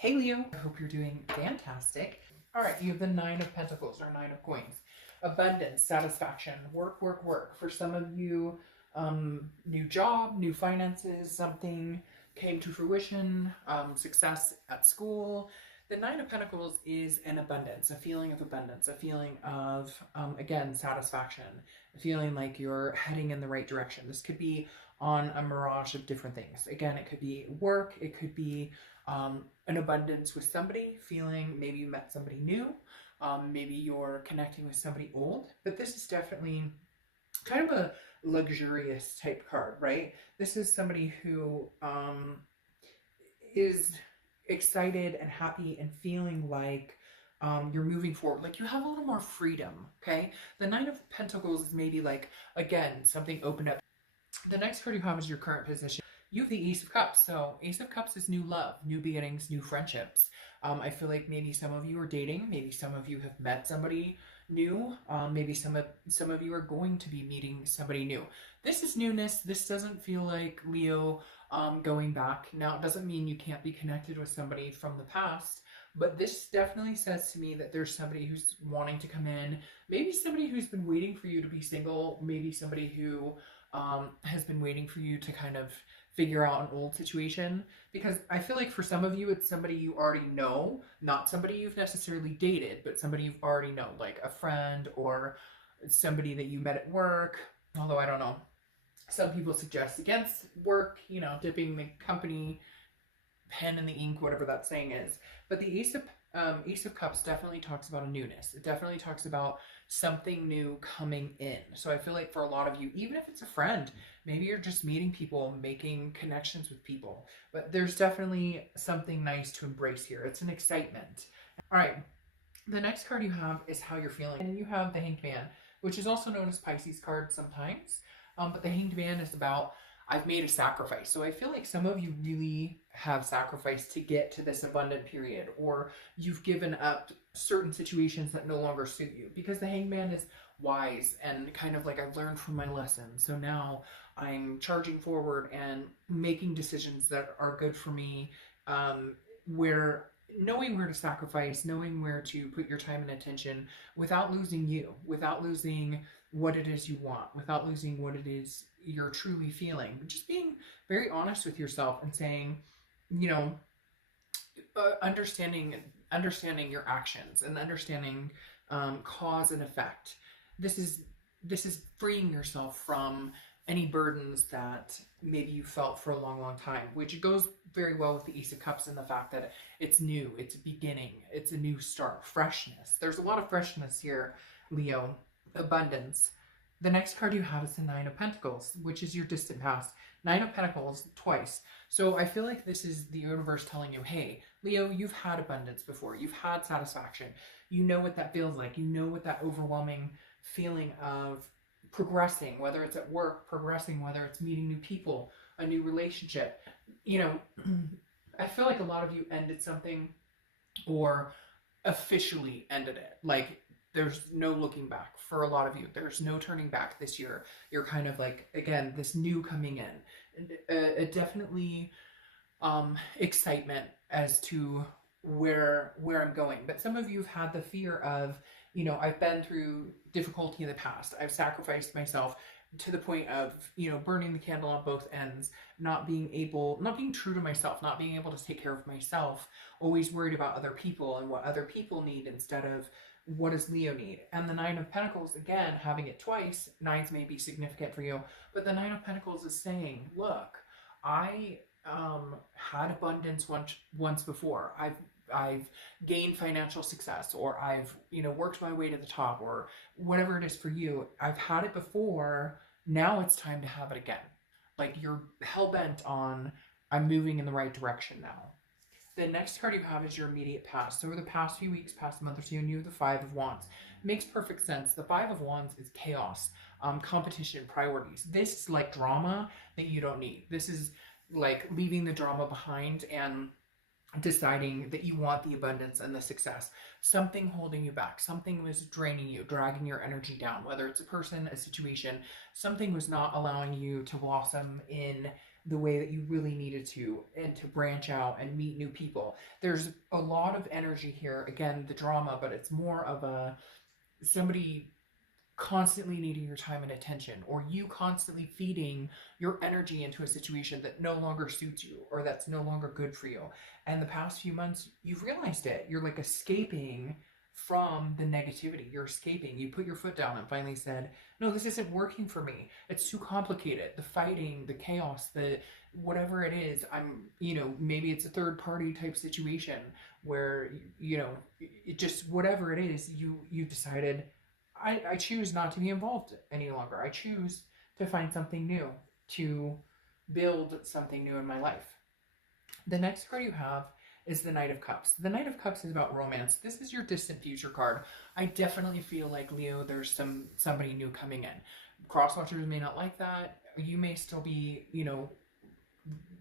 Hey Leo, I hope you're doing fantastic. All right, you have the Nine of Pentacles or Nine of Coins. Abundance, satisfaction, work, work, work. For some of you, new job, new finances, something came to fruition, success at school. The Nine of Pentacles is an abundance, a feeling of abundance, a feeling of, again, satisfaction, a feeling like you're heading in the right direction. This could be on a mirage of different things. Again, it could be work, it could be an abundance with somebody, feeling maybe you met somebody new, maybe you're connecting with somebody old, but this is definitely kind of a luxurious type card, right? This is somebody who is excited and happy and feeling like you're moving forward, like you have a little more freedom, okay? The Nine of Pentacles is maybe like, again, something opened up. The next card you have is your current position. You have the Ace of Cups. So Ace of Cups is new love, new beginnings, new friendships. I feel like maybe some of you are dating. Maybe some of you have met somebody new. Maybe some of you are going to be meeting somebody new. This is newness. This doesn't feel like Leo going back. Now, it doesn't mean you can't be connected with somebody from the past, but this definitely says to me that there's somebody who's wanting to come in. Maybe somebody who's been waiting for you to be single. Maybe somebody who has been waiting for you to kind of figure out an old situation, because I feel like for some of you it's somebody you already know, not somebody you've necessarily dated, but somebody you've already known, like a friend or somebody that you met at work. Although I don't know, some people suggest against work, you know, dipping the company pen in the ink, whatever that saying is. But the Ace of Cups definitely talks about a newness. It definitely talks about something new coming in. So I feel like for a lot of you, even if it's a friend, maybe you're just meeting people, making connections with people, but there's definitely something nice to embrace here. It's an excitement. All right, the next card you have is how you're feeling. And you have the Hanged Man, which is also known as Pisces card sometimes. But the Hanged Man is about, I've made a sacrifice. So I feel like some of you really have sacrificed to get to this abundant period, or you've given up certain situations that no longer suit you, because the Hanged Man is wise and kind of like, I've learned from my lessons. So now I'm charging forward and making decisions that are good for me, where knowing where to sacrifice, knowing where to put your time and attention without losing you, without losing what it is you want, without losing what it is you're truly feeling. Just being very honest with yourself and saying, you know, understanding your actions and understanding cause and effect. This is freeing yourself from any burdens that maybe you felt for a long, long time, which goes very well with the Ace of Cups and the fact that it's new, it's a beginning, it's a new start, freshness. There's a lot of freshness here, Leo. Abundance. The next card you have is the Nine of Pentacles, which is your distant past. Nine of Pentacles twice. So I feel like this is the universe telling you, hey, Leo, you've had abundance before. You've had satisfaction. You know what that feels like. You know what that overwhelming feeling of progressing, whether it's at work, progressing, whether it's meeting new people, a new relationship. You know, I feel like a lot of you ended something or officially ended it. Like, there's no looking back for a lot of you. There's no turning back this year. You're kind of like, again, this new coming in. Definitely excitement as to where I'm going. But some of you have had the fear of, you know, I've been through difficulty in the past. I've sacrificed myself to the point of, you know, burning the candle on both ends, not being true to myself, not being able to take care of myself, always worried about other people and what other people need instead of what does Leo need. And the Nine of Pentacles, again, having it twice, nines may be significant for you, but the Nine of Pentacles is saying, look, I had abundance once before. I've gained financial success, or I've, you know, worked my way to the top, or whatever it is for you. I've had it before. Now it's time to have it again. Like, you're hell-bent on, I'm moving in the right direction now. The next card you have is your immediate past. So over the past few weeks, past month or two, and you have the Five of Wands. Makes perfect sense. The Five of Wands is chaos, competition, priorities. This is like drama that you don't need. This is like leaving the drama behind and deciding that you want the abundance and the success. Something holding you back. Something was draining you, dragging your energy down, whether it's a person, a situation. Something was not allowing you to blossom in the way that you really needed to, and to branch out and meet new people. There's a lot of energy here. Again, the drama, but it's more of a somebody constantly needing your time and attention, or you constantly feeding your energy into a situation that no longer suits you or that's no longer good for you. And the past few months, you've realized it. You're like escaping from the negativity. You're escaping. You put your foot down and finally said, no, this isn't working for me. It's too complicated. The fighting, the chaos, the whatever it is, maybe it's a third party type situation where, it just, whatever it is, you decided, I choose not to be involved any longer. I choose to find something new, to build something new in my life. The next card you have is the Knight of Cups. The Knight of Cups is about romance. This is your distant future card. I definitely feel like, Leo, there's somebody new coming in. Crosswatchers may not like that. You may still be,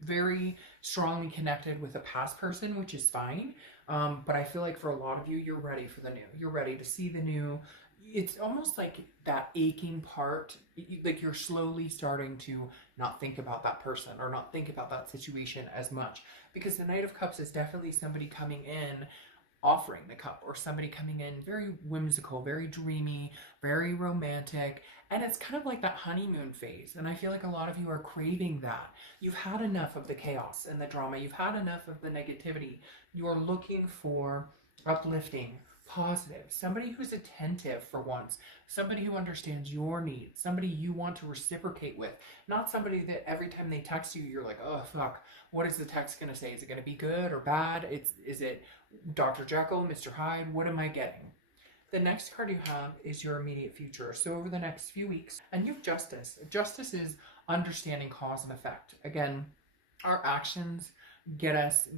very strongly connected with a past person, which is fine. But I feel like for a lot of you, you're ready for the new. You're ready to see the new. It's almost like that aching part, like you're slowly starting to not think about that person or not think about that situation as much, because the Knight of Cups is definitely somebody coming in offering the cup, or somebody coming in very whimsical, very dreamy, very romantic, and it's kind of like that honeymoon phase. And I feel like a lot of you are craving that. You've had enough of the chaos and the drama. You've had enough of the negativity. You're looking for uplifting, positive, somebody who's attentive for once, somebody who understands your needs, somebody you want to reciprocate with, not somebody that every time they text you, you're like, oh, fuck, what is the text going to say? Is it going to be good or bad? Is it Dr. Jekyll, Mr. Hyde? What am I getting? The next card you have is your immediate future. So over the next few weeks, and you have Justice. Justice is understanding cause and effect. Again, our actions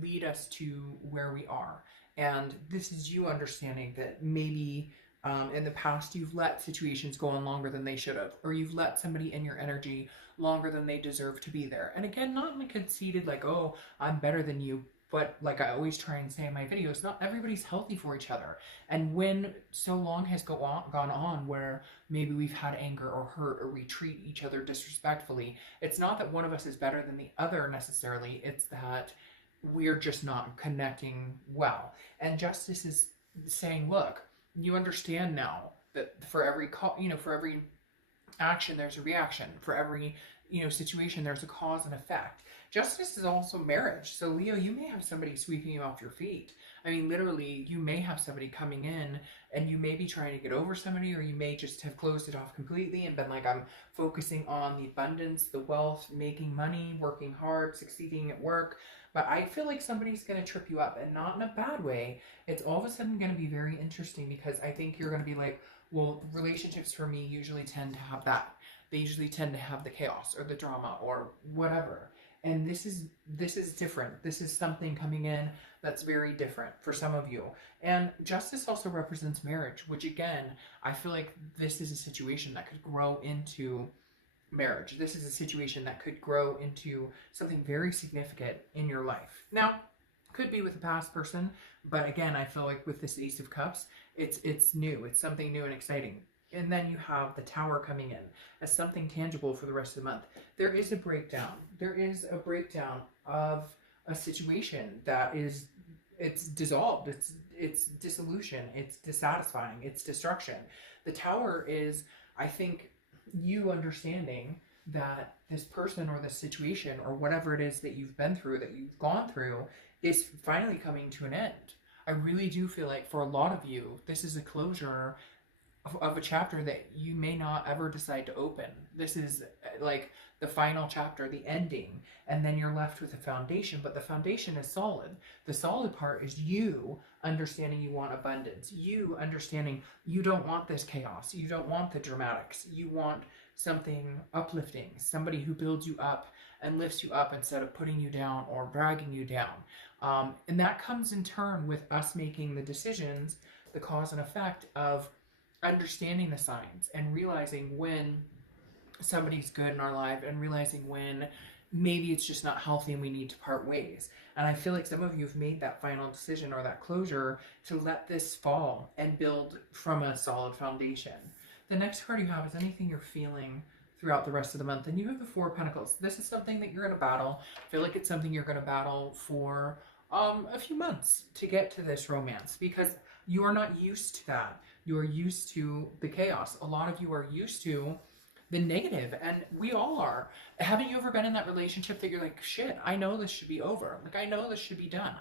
lead us to where we are. And this is you understanding that maybe in the past you've let situations go on longer than they should have, or you've let somebody in your energy longer than they deserve to be there. And again, not in a conceited like, oh, I'm better than you, but like I always try and say in my videos, not everybody's healthy for each other. And when so long has gone on where maybe we've had anger or hurt, or we treat each other disrespectfully, it's not that one of us is better than the other necessarily, it's that we're just not connecting well. And Justice is saying, look, you understand now that for every for every action there's a reaction, for every situation there's a cause and effect. Justice is also marriage. So Leo, you may have somebody sweeping you off your feet. I mean, literally, you may have somebody coming in and you may be trying to get over somebody, or you may just have closed it off completely and been like, I'm focusing on the abundance, the wealth, making money, working hard, succeeding at work. But I feel like somebody's going to trip you up, and not in a bad way. It's all of a sudden going to be very interesting, because I think you're going to be like, well, relationships for me usually tend to have that. They usually tend to have the chaos or the drama or whatever. And this is different. This is something coming in that's very different for some of you. And Justice also represents marriage, which again, I feel like this is a situation that could grow into marriage. This is a situation that could grow into something very significant in your life. Now, could be with a past person, but again, I feel like with this Ace of Cups, it's new. It's something new and exciting. And then you have the Tower coming in as something tangible for the rest of the month. There is a breakdown. There is a breakdown of a situation that it's dissolved. It's dissolution. It's dissatisfying. It's destruction. The Tower is, I think, you understanding that this person or this situation or whatever it is that you've been through, that you've gone through, is finally coming to an end. I really do feel like for a lot of you, this is a closure of a chapter that you may not ever decide to open. This is like the final chapter, the ending, and then you're left with a foundation, but the foundation is solid. The solid part is you understanding you want abundance, you understanding you don't want this chaos, you don't want the dramatics, you want something uplifting, somebody who builds you up and lifts you up instead of putting you down or dragging you down. And that comes in turn with us making the decisions, the cause and effect of understanding the signs and realizing when somebody's good in our life, and realizing when maybe it's just not healthy and we need to part ways. And I feel like some of you have made that final decision or that closure to let this fall and build from a solid foundation. The next card you have is anything you're feeling throughout the rest of the month. And you have the Four of Pentacles. This is something that you're going to battle. I feel like it's something you're going to battle for a few months to get to this romance, because you are not used to that. You are used to the chaos. A lot of you are used to the negative, and we all are. Haven't you ever been in that relationship that you're like, shit, I know this should be over. Like, I know this should be done.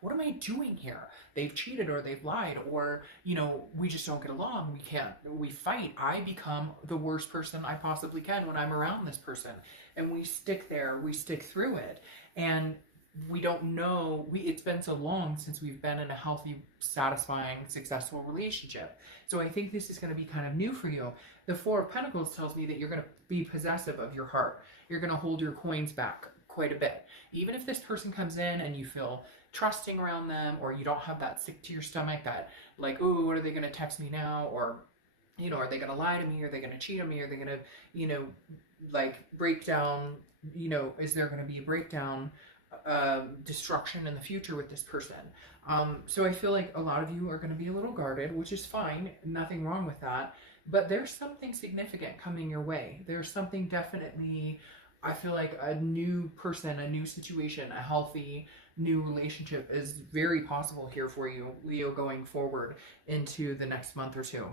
What am I doing here? They've cheated, or they've lied, or, you know, we just don't get along. We fight. I become the worst person I possibly can when I'm around this person. And we stick there, we stick through it. And we don't know, it's been so long since we've been in a healthy, satisfying, successful relationship. So I think this is going to be kind of new for you. The Four of Pentacles tells me that you're going to be possessive of your heart. You're going to hold your coins back quite a bit. Even if this person comes in and you feel trusting around them, or you don't have that sick to your stomach, that like, oh, what are they going to text me now? Or, you know, are they going to lie to me? Are they going to cheat on me? Are they going to, you know, like break down, you know, is there going to be a breakdown, destruction in the future with this person? So I feel like a lot of you are going to be a little guarded, which is fine. Nothing wrong with that. But there's something significant coming your way. There's something definitely, I feel like a new person, a new situation, a healthy new relationship is very possible here for you, Leo, going forward into the next month or two.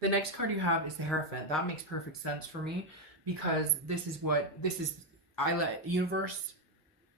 The next card you have is the Hierophant. That makes perfect sense for me, because I let universe,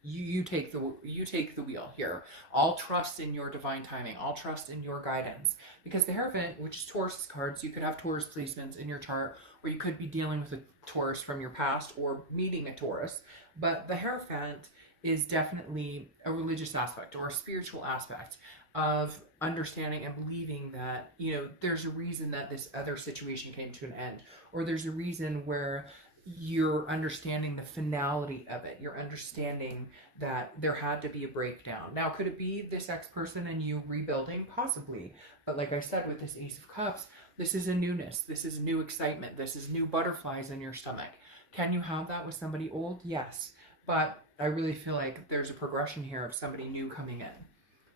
you take the wheel here. I'll trust in your divine timing. I'll trust in your guidance, because the Hierophant, which is Taurus cards, you could have Taurus placements in your chart, or you could be dealing with a Taurus from your past or meeting a Taurus. But the Hierophant is definitely a religious aspect or a spiritual aspect of understanding and believing that, you know, there's a reason that this other situation came to an end, or there's a reason where you're understanding the finality of it. You're understanding that there had to be a breakdown. Now, could it be this ex-person and you rebuilding? Possibly. But like I said, with this Ace of Cups, this is a newness. This is new excitement. This is new butterflies in your stomach. Can you have that with somebody old? Yes. But I really feel like there's a progression here of somebody new coming in.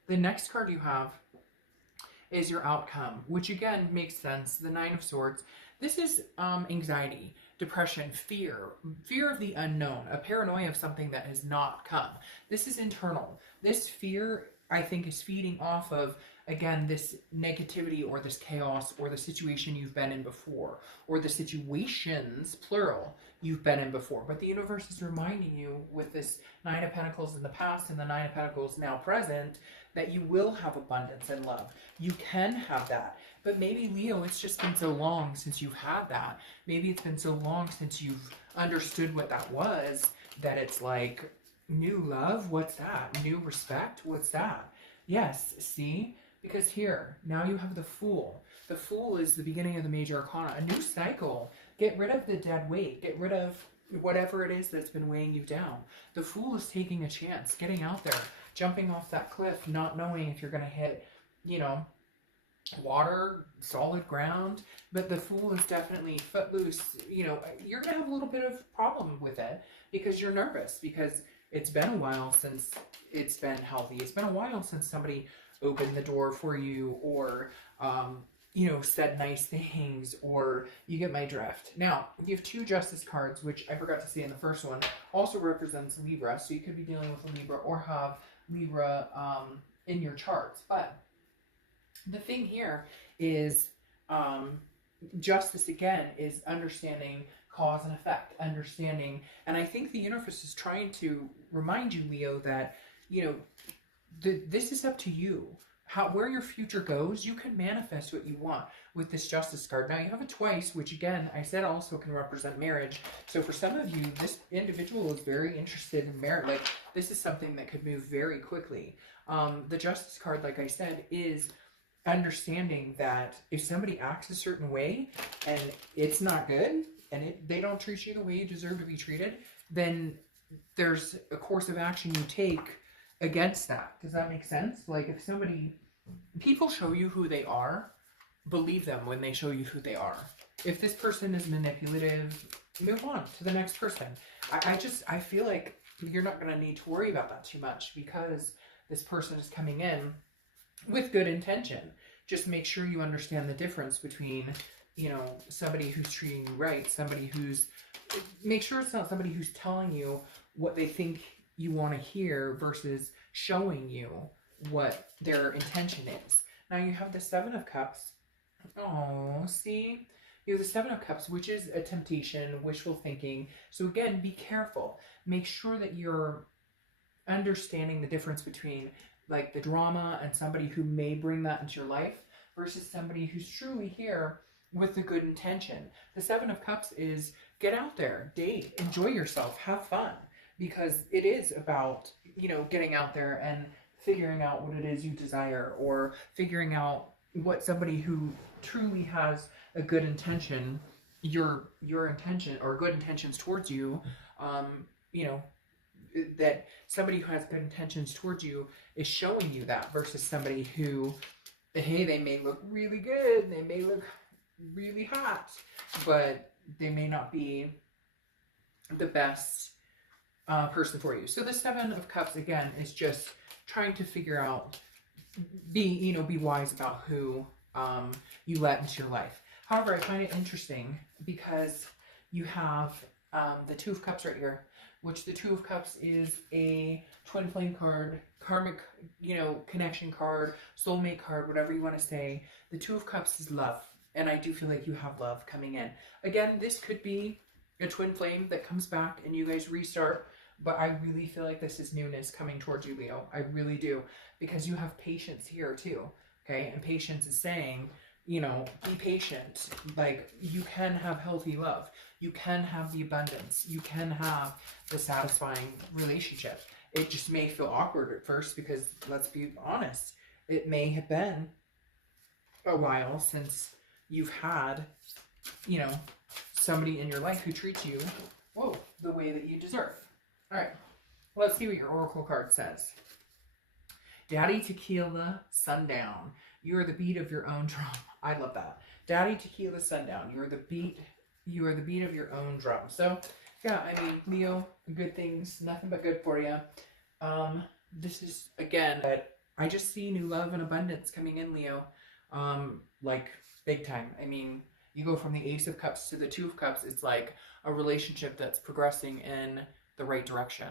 The next card you have is your outcome, which again makes sense. The Nine of Swords. This is anxiety, depression, fear of the unknown, a paranoia of something that has not come. This is internal. This fear, I think, is feeding off of, again, this negativity or this chaos or the situation you've been in before, or the situations, plural, you've been in before. But the universe is reminding you with this Nine of Pentacles in the past and the Nine of Pentacles now present that you will have abundance and love. You can have that. But maybe, Leo, it's just been so long since you've had that. Maybe it's been so long since you've understood what that was, that it's like, new love? What's that? New respect? What's that? Yes, see? Because here, now you have the Fool. The Fool is the beginning of the major arcana, a new cycle. Get rid of the dead weight. Get rid of whatever it is that's been weighing you down. The Fool is taking a chance, getting out there, jumping off that cliff, not knowing if you're going to hit, you know, water, solid ground. But the Fool is definitely footloose. You know, you're going to have a little bit of problem with it because you're nervous, because it's been a while since it's been healthy. It's been a while since somebody opened the door for you, or you know, said nice things, or you get my drift. Now, you have two Justice cards, which I forgot to say in the first one, also represents Libra. So you could be dealing with a Libra or have Libra in your charts. But the thing here is Justice, again, is understanding cause and effect, understanding. And I think the universe is trying to remind you, Leo, that, you know, this is up to you. Where your future goes, you can manifest what you want with this Justice card. Now, you have it twice, which again, I said also can represent marriage. So for some of you, this individual is very interested in marriage. Like, this is something that could move very quickly. The Justice card, like I said, is understanding that if somebody acts a certain way and it's not good, and they don't treat you the way you deserve to be treated, then there's a course of action you take against that. Does that make sense? Like, if people show you who they are, believe them when they show you who they are. If this person is manipulative, move on to the next person. I feel like you're not going to need to worry about that too much, because this person is coming in with good intention. Just make sure you understand the difference between you know, somebody who's treating you right, somebody who's, make sure it's not somebody who's telling you what they think you want to hear versus showing you what their intention is. Now you have the Seven of Cups. Oh, see? You have the Seven of Cups, which is a temptation, wishful thinking. So again, be careful. Make sure that you're understanding the difference between like the drama and somebody who may bring that into your life versus somebody who's truly here with a good intention. The Seven of Cups is get out there, date, enjoy yourself, have fun, because it is about, you know, getting out there and figuring out what it is you desire, or figuring out what somebody who truly has a good intention, your intention or good intentions towards you, you know, that somebody who has good intentions towards you is showing you that, versus somebody who, hey, they may look really good, they may look really hot, but they may not be the best person for you. So the Seven of Cups again is just trying to figure out, be wise about who you let into your life. However, I find it interesting because you have the Two of Cups right here, which the Two of Cups is a twin flame card, karmic, connection card, soulmate card, whatever you want to say. The Two of Cups is love, and I do feel like you have love coming in. Again, this could be a twin flame that comes back and you guys restart, but I really feel like this is newness coming towards you, Leo. I really do, because you have patience here too, okay? And patience is saying, be patient. Like, you can have healthy love. You can have the abundance. You can have the satisfying relationship. It just may feel awkward at first because, let's be honest, it may have been a while since you've had, somebody in your life who treats you, the way that you deserve. All right, let's see what your oracle card says. Daddy Tequila Sundown. You are the beat of your own drum. I love that. Daddy Tequila Sundown. You are the beat of your own drum. So, yeah, I mean, Leo, good things, nothing but good for you. This is, again, I just see new love and abundance coming in, Leo. Like, big time. I mean, you go from the Ace of Cups to the Two of Cups. It's like a relationship that's progressing in the right direction.